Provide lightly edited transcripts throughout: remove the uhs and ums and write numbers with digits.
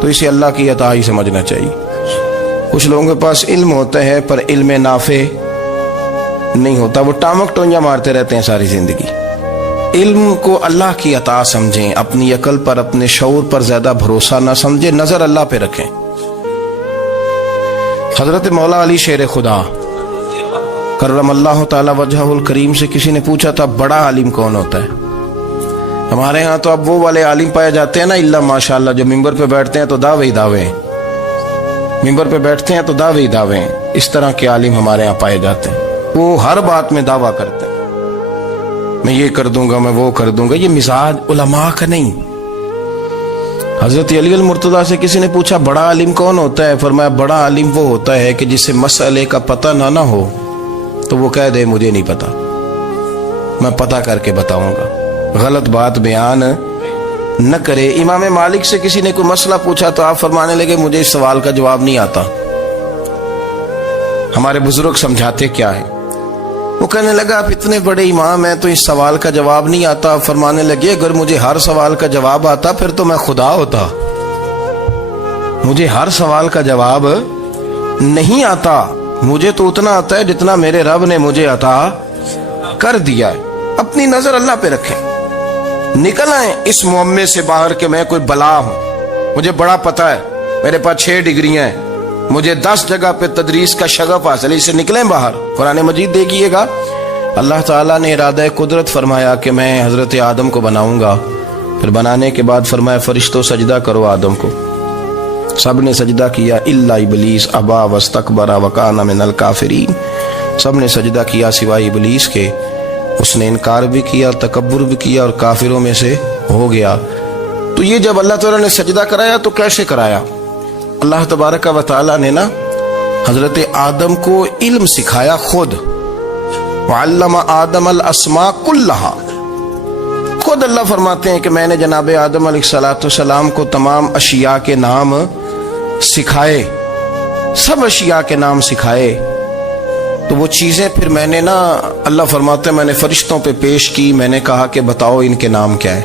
تو اسے اللہ کی عطا ہی سمجھنا چاہیے۔ کچھ لوگوں کے پاس علم ہوتا ہے پر علم نافع نہیں ہوتا، وہ ٹامک ٹونجا مارتے رہتے ہیں ساری زندگی۔ علم کو اللہ کی عطا سمجھیں، اپنی عقل پر اپنے شعور پر زیادہ بھروسہ نہ سمجھیں، نظر اللہ پہ رکھیں۔ حضرت مولا علی شیر خدا کرم اللہ تعالی وجہہ الکریم سے کسی نے پوچھا تھا بڑا عالم کون ہوتا ہے؟ ہمارے ہاں تو اب وہ والے عالم پائے جاتے ہیں نا اللہ ماشاءاللہ، جو ممبر پہ بیٹھتے ہیں تو دعوے ہی دعوے ہیں، ممبر پہ بیٹھتے ہیں تو دعوے ہی دعوے ہیں، اس طرح کے عالم ہمارے ہاں پائے جاتے ہیں۔ وہ ہر بات میں دعویٰ کرتے ہیں، میں یہ کر دوں گا، میں وہ کر دوں گا۔ یہ مزاج علماء کا نہیں۔ حضرت علی المرتضیٰ سے کسی نے پوچھا بڑا عالم کون ہوتا ہے؟ فرمایا بڑا عالم وہ ہوتا ہے کہ جسے مسئلے کا پتہ نہ ہو تو وہ کہہ دے مجھے نہیں پتا، میں پتہ کر کے بتاؤں گا، غلط بات بیان نہ کرے۔ امام مالک سے کسی نے کوئی مسئلہ پوچھا تو آپ فرمانے لگے مجھے اس سوال کا جواب نہیں آتا، ہمارے بزرگ سمجھاتے کیا ہے؟ وہ کہنے لگا آپ اتنے بڑے امام ہیں تو اس سوال کا جواب نہیں آتا۔ آپ فرمانے لگے اگر مجھے ہر سوال کا جواب آتا پھر تو میں خدا ہوتا، مجھے ہر سوال کا جواب نہیں آتا، مجھے تو اتنا آتا ہے جتنا میرے رب نے مجھے عطا کر دیا ہے۔ اپنی نظر اللہ پہ رکھیں، نکل آئیں اس معمے سے باہر کہ میں کوئی بلا ہوں، مجھے بڑا پتہ ہے، میرے پاس 6 ڈگریاں ہیں، مجھے 10 جگہ پہ تدریس کا شغف حاصل ہے، اس سے نکلیں باہر۔ قرآن مجید دیکھیے گا، اللہ تعالیٰ نے ارادہ قدرت فرمایا کہ میں حضرت آدم کو بناؤں گا، پھر بنانے کے بعد فرمایا فرشتوں سجدہ کرو آدم کو، سب نے سجدہ کیا الا ابلیس ابا واستکبر وکان من الکافرین، سب نے سجدہ کیا سوائے ابلیس کے، اس نے انکار بھی کیا، تکبر بھی کیا اور کافروں میں سے ہو گیا۔ تو یہ جب اللہ تعالیٰ نے سجدہ کرایا تو کیسے کرایا؟ اللہ تبارک و تعالیٰ نے نا حضرت آدم کو علم سکھایا خود، وعلم آدم الاسماء کلہا، خود اللہ فرماتے ہیں کہ میں نے جناب آدم علیہ السلام کو تمام اشیاء کے نام سکھائے، سب اشیاء کے نام سکھائے۔ تو وہ چیزیں پھر میں نے نا، اللہ فرماتے ہیں میں نے فرشتوں پہ پیش کی، میں نے کہا کہ بتاؤ ان کے نام کیا ہے،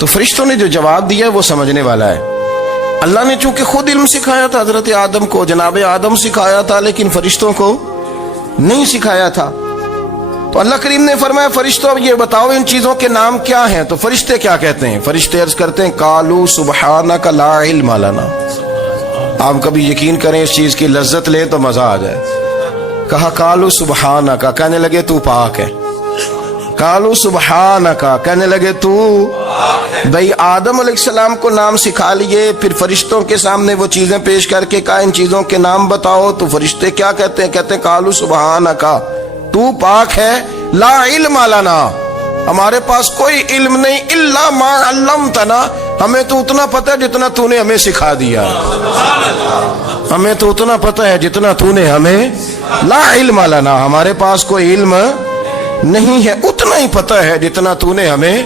تو فرشتوں نے جو جواب دیا وہ سمجھنے والا ہے۔ اللہ نے چونکہ خود علم سکھایا تھا حضرت آدم کو، جناب آدم سکھایا تھا لیکن فرشتوں کو نہیں سکھایا تھا، تو اللہ کریم نے فرمایا فرشتوں اب یہ بتاؤ ان چیزوں کے نام کیا ہیں؟ تو فرشتے کیا کہتے ہیں؟ فرشتے عرض کرتے ہیں قالوا سبحانک لا علم لنا۔ آپ کبھی یقین کریں اس چیز کی لذت لیں تو مزہ آ جائے۔ کہا قالوا سبحانک، کہنے لگے تو پاک ہے، قالوا سبحانک، کہنے لگے تو بھائی آدم علیہ السلام کو نام سکھا لیے، پھر فرشتوں کے سامنے وہ چیزیں پیش کر کے کہا ان چیزوں کے نام بتاؤ، تو فرشتے کیا کہتے ہیں؟ کہتے ہیں قالوا سبحانک، تو پاک ہے، لا علم لنا، ہمارے پاس کوئی علم نہیں، الا ما علمتنا، ہمیں تو اتنا پتہ ہے جتنا تو نے ہمیں سکھا دیا، ہمیں تو اتنا پتہ ہے جتنا تو نے ہمیں، لا علم لنا، ہمارے پاس کوئی علم نہیں ہے، اتنا ہی پتہ ہے جتنا تو نے ہمیں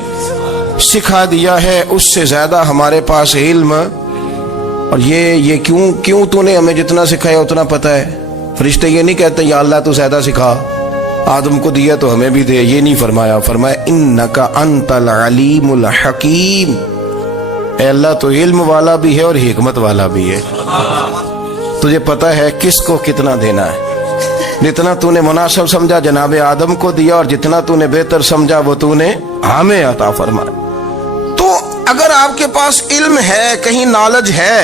سکھا دیا ہے، اس سے زیادہ ہمارے پاس علم۔ اور یہ کیوں تو نے ہمیں جتنا سکھایا اتنا پتہ ہے؟ فرشتے یہ نہیں کہتے یا اللہ تو زیادہ سکھا، آدم کو دیا تو ہمیں بھی دے، یہ نہیں فرمایا، فرمایا انک انت العلیم الحکیم، اے اللہ تو علم والا بھی ہے اور حکمت والا بھی ہے، تجھے پتہ ہے کس کو کتنا دینا ہے، جتنا تو نے مناسب سمجھا جناب آدم کو دیا، اور جتنا تو نے بہتر سمجھا وہ تو نے ہمیں عطا فرمایا۔ تو اگر آپ کے پاس علم ہے، کہیں نالج ہے،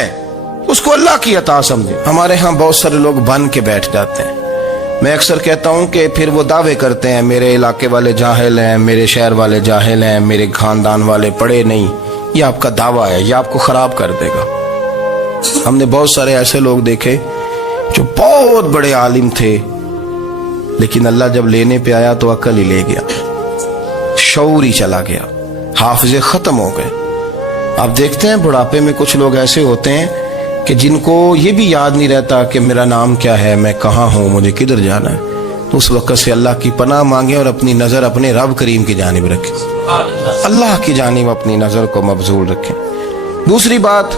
اس کو اللہ کی عطا سمجھے۔ ہمارے ہاں بہت سارے لوگ بن کے بیٹھ جاتے ہیں، میں اکثر کہتا ہوں کہ پھر وہ دعوے کرتے ہیں میرے علاقے والے جاہل ہیں، میرے شہر والے جاہل ہیں، میرے خاندان والے پڑھے نہیں، یہ آپ کا دعویٰ ہے، یہ آپ کو خراب کر دے گا۔ ہم نے بہت سارے ایسے لوگ دیکھے جو بہت بڑے عالم تھے، لیکن اللہ جب لینے پہ آیا تو عقل ہی لے گیا، شعور ہی چلا گیا، حافظے ختم ہو گئے۔ آپ دیکھتے ہیں بڑھاپے میں کچھ لوگ ایسے ہوتے ہیں کہ جن کو یہ بھی یاد نہیں رہتا کہ میرا نام کیا ہے، میں کہاں ہوں، مجھے کدھر جانا ہے۔ تو اس وقت سے اللہ کی پناہ مانگیں اور اپنی نظر اپنے رب کریم کی جانب رکھیں، اللہ کی جانب اپنی نظر کو مبذول رکھیں۔ دوسری بات،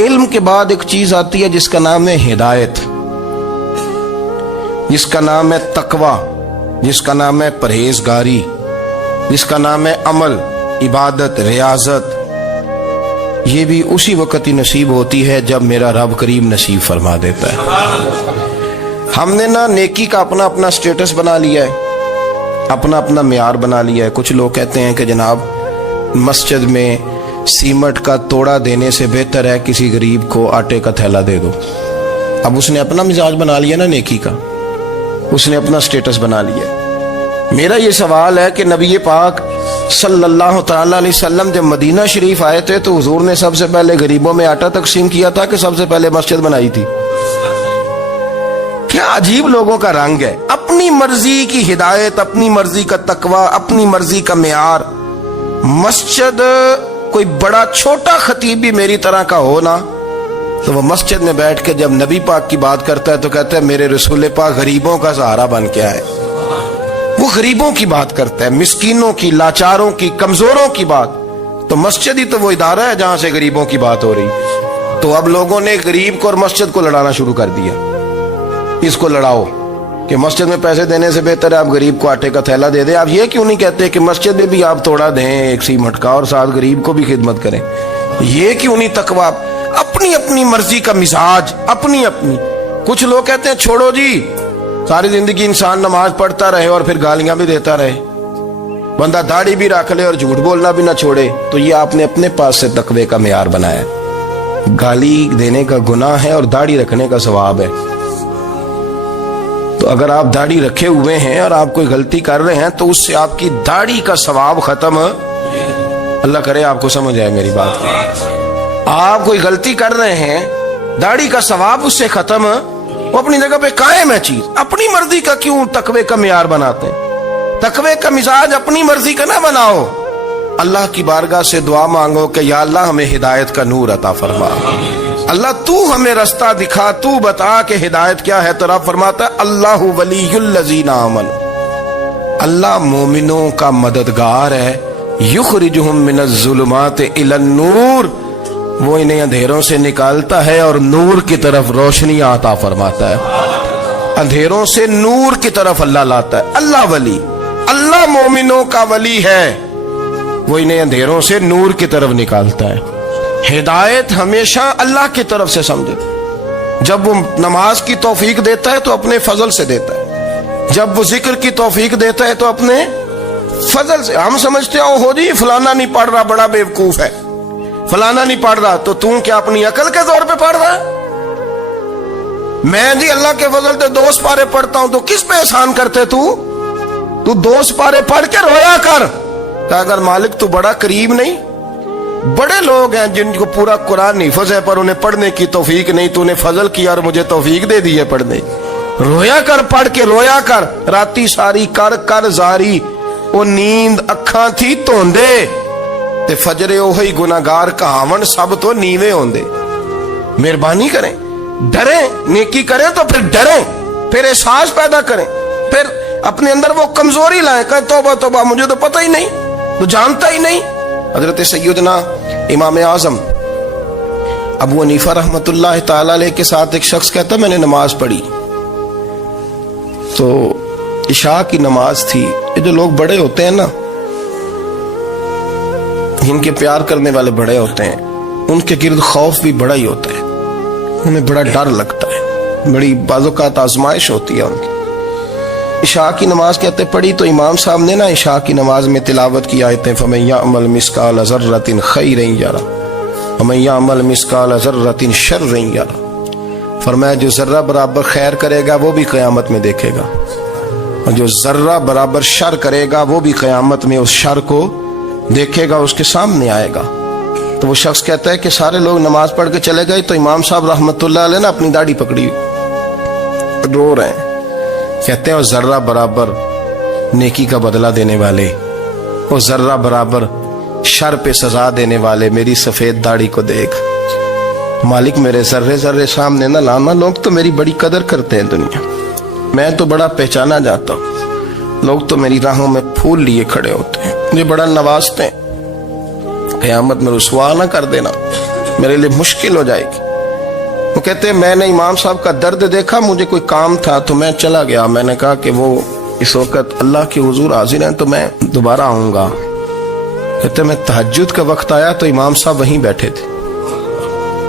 علم کے بعد ایک چیز آتی ہے جس کا نام ہے ہدایت، جس کا نام ہے تقوی، جس کا نام ہے پرہیزگاری، جس کا نام ہے عمل، عبادت، ریاضت۔ یہ بھی اسی وقت ہی نصیب ہوتی ہے جب میرا رب کریم نصیب فرما دیتا ہے۔ ہم نے نا نیکی کا اپنا اپنا سٹیٹس بنا لیا ہے، اپنا اپنا معیار بنا لیا ہے۔ کچھ لوگ کہتے ہیں کہ جناب مسجد میں سیمنٹ کا توڑا دینے سے بہتر ہے کسی غریب کو آٹے کا تھیلا دے دو۔ اب اس نے اپنا مزاج بنا لیا نا نیکی کا، اس نے اپنا سٹیٹس بنا لیا۔ میرا یہ سوال ہے کہ نبی پاک صلی اللہ تعالیٰ علیہ وسلم جب مدینہ شریف آئے تھے تو حضور نے سب سے پہلے غریبوں میں آٹا تقسیم کیا تھا کہ سب سے پہلے مسجد بنائی تھی؟ کیا عجیب لوگوں کا رنگ ہے، اپنی مرضی کی ہدایت، اپنی مرضی کا تقوی، اپنی مرضی کا معیار۔ مسجد کوئی بڑا چھوٹا خطیب بھی میری طرح کا ہو نا تو وہ مسجد میں بیٹھ کے جب نبی پاک کی بات کرتا ہے تو کہتا ہے میرے رسول پاک غریبوں کا سہارا بن کے آئے۔ وہ غریبوں کی بات کرتا ہے، مسکینوں کی، لاچاروں کی، کمزوروں کی بات۔ تو مسجد ہی تو وہ ادارہ ہے جہاں سے غریبوں کی بات ہو رہی۔ تو اب لوگوں نے غریب کو اور مسجد کو لڑانا شروع کر دیا، اس کو لڑاؤ کہ مسجد میں پیسے دینے سے بہتر ہے آپ غریب کو آٹے کا تھیلا دے دیں۔ آپ یہ کیوں نہیں کہتے کہ مسجد میں بھی آپ توڑا دیں ایک سیمنٹ کا اور ساتھ غریب کو بھی خدمت کریں؟ یہ کیوں نہیں تقویٰ؟ اپنی اپنی مرضی کا مزاج، اپنی اپنی۔ کچھ لوگ کہتے ہیں چھوڑو جی، ساری زندگی انسان نماز پڑھتا رہے اور پھر گالیاں بھی دیتا رہے، بندہ داڑھی بھی رکھ لے اور جھوٹ بولنا بھی نہ چھوڑے۔ تو یہ آپ نے اپنے پاس سے تقوی کا معیار بنایا۔ گالی دینے کا گناہ ہے اور داڑھی رکھنے کا ثواب ہے۔ تو اگر آپ داڑھی رکھے ہوئے ہیں اور آپ کوئی غلطی کر رہے ہیں تو اس سے آپ کی داڑھی کا ثواب ختم، اللہ کرے آپ کو سمجھ آئے میری بات۔ آپ کوئی غلطی کر رہے ہیں، داڑھی کا ثواب اس سے ختم، وہ اپنی جگہ پہ قائم ہے چیز۔ اپنی مرضی کا کیوں تقوی کا معیار بناتے ہیں؟ تقوی کا مزاج اپنی مرضی کا نہ بناؤ۔ اللہ کی بارگاہ سے دعا مانگو کہ یا اللہ ہمیں ہدایت کا نور عطا فرما، اللہ تو ہمیں رستہ دکھا، تو بتا کہ ہدایت کیا ہے۔ تو رب فرماتا ہے اللہ ولی الذین آمنوا، اللہ مومنوں کا مددگار ہے، یخرجہم من الظلمات الی النور، وہ انہیں اندھیروں سے نکالتا ہے اور نور کی طرف روشنی عطا فرماتا ہے۔ اندھیروں سے نور کی طرف اللہ لاتا ہے۔ اللہ ولی، اللہ مومنوں کا ولی ہے، وہ انہیں اندھیروں سے نور کی طرف نکالتا ہے۔ ہدایت ہمیشہ اللہ کی طرف سے سمجھے۔ جب وہ نماز کی توفیق دیتا ہے تو اپنے فضل سے دیتا ہے، جب وہ ذکر کی توفیق دیتا ہے تو اپنے فضل سے۔ ہم سمجھتے ہو جی فلانا نہیں پڑھ رہا بڑا بیوقوف ہے، فلانا نہیں پڑھ رہا، تو تم کیا اپنی عقل کے طور پہ پڑھ رہا ہے؟ میں جی اللہ کے فضل سے 2 سپارے پڑھتا ہوں، تو کس پہ احسان کرتے تو 2 سپارے پڑھ کے رویا کر کہ اگر مالک تو بڑا کریم نہیں۔ بڑے لوگ ہیں جن کو پورا قرآن حفظ ہے پر انہیں پڑھنے کی توفیق نہیں، تو انہیں فضل کیا اور مجھے توفیق دے دی ہے پڑھنے۔ رویا کر، پڑھ کے رویا کر، راتی ساری کر کر زاری، وہ نیند اکھاں تھی توندے تے فجرے اوہی گناہگار کہاون سب تو نیوے ہوندے۔ مہربانی کریں، ڈریں، نیکی کریں تو پھر ڈریں، پھر احساس پیدا کریں، پھر اپنے اندر وہ کمزوری لائیں کہ توبہ توبہ مجھے تو پتہ ہی نہیں، تو جانتا ہی نہیں۔ حضرت سیدنا امام اعظم ابو حنیفہ رحمۃ اللہ تعالی علیہ کے ساتھ ایک شخص کہتا میں نے نماز پڑھی تو عشاء کی نماز تھی۔ یہ جو لوگ بڑے ہوتے ہیں نا، ان کے پیار کرنے والے بڑے ہوتے ہیں، ان کے گرد خوف بھی بڑا ہی ہوتا ہے، انہیں بڑا ڈر لگتا ہے، بڑی بعض اوقات آزمائش ہوتی ہے ان کی۔ عشاء کی نماز کہتے پڑھی تو امام صاحب نے نا عشاء کی نماز میں تلاوت کی آیتیں فَمَن يَعْمَلْ مِثْقَالَ ذَرَّةٍ خَيْرًا يَرَهُ وَمَن يَعْمَلْ مِثْقَالَ ذَرَّةٍ شَرًّا يَرَهُ، فرمایا جو ذرہ برابر خیر کرے گا وہ بھی قیامت میں دیکھے گا، اور جو ذرہ برابر شر کرے گا وہ بھی قیامت میں اس شر کو دیکھے گا، اس کے سامنے آئے گا۔ تو وہ شخص کہتا ہے کہ سارے لوگ نماز پڑھ کے چلے گئے تو امام صاحب رحمت اللہ علیہ نے اپنی داڑھی پکڑی، رو رہے ہیں، کہتے ہیں وہ ذرہ برابر نیکی کا بدلہ دینے والے، وہ ذرہ برابر شر پہ سزا دینے والے، میری سفید داڑھی کو دیکھ مالک، میرے ذرے ذرے سامنے نہ لانا، لوگ تو میری بڑی قدر کرتے ہیں دنیا، میں تو بڑا پہچانا جاتا ہوں، لوگ تو میری راہوں میں پھول لیے کھڑے ہوتے ہیں، مجھے بڑا نوازتے ہیں، قیامت میں رسوا نہ کر دینا، میرے لیے مشکل ہو جائے گی۔ وہ کہتے ہیں میں نے امام صاحب کا درد دیکھا، مجھے کوئی کام تھا تو میں چلا گیا، میں نے کہا کہ وہ اس وقت اللہ کے حضور حاضر ہیں تو میں دوبارہ آؤں گا۔ کہتے ہیں میں تہجد کا وقت آیا تو امام صاحب وہیں بیٹھے تھے،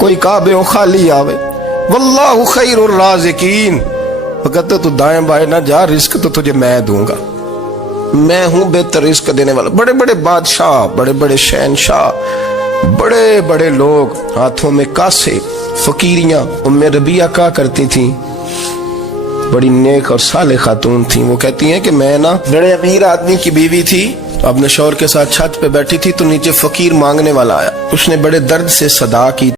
کوئی کعبے خالی آوے. واللہ خیر الرازقین. وہ کہتے تو دائیں بائیں نہ جا, رزق تو تجھے میں دوں گا, میں ہوں بہتر رزق دینے والا. بڑے بڑے بادشاہ, بڑے بڑے شہنشاہ, بڑے بڑے لوگ, ہاتھوں میں کاسے, فقیریاں. ام ربیہ کہا کرتی تھیں, بڑی نیک اور صالح خاتون تھیں, وہ کہتی ہیں کہ میں نا بڑے امیر آدمی کی بیوی تھی, اپنے شوہر کے ساتھ چھت پہ بیٹھی تھی تو نیچے فقیر مانگنے والا آیا. اس نے بڑے درد سے صدا کی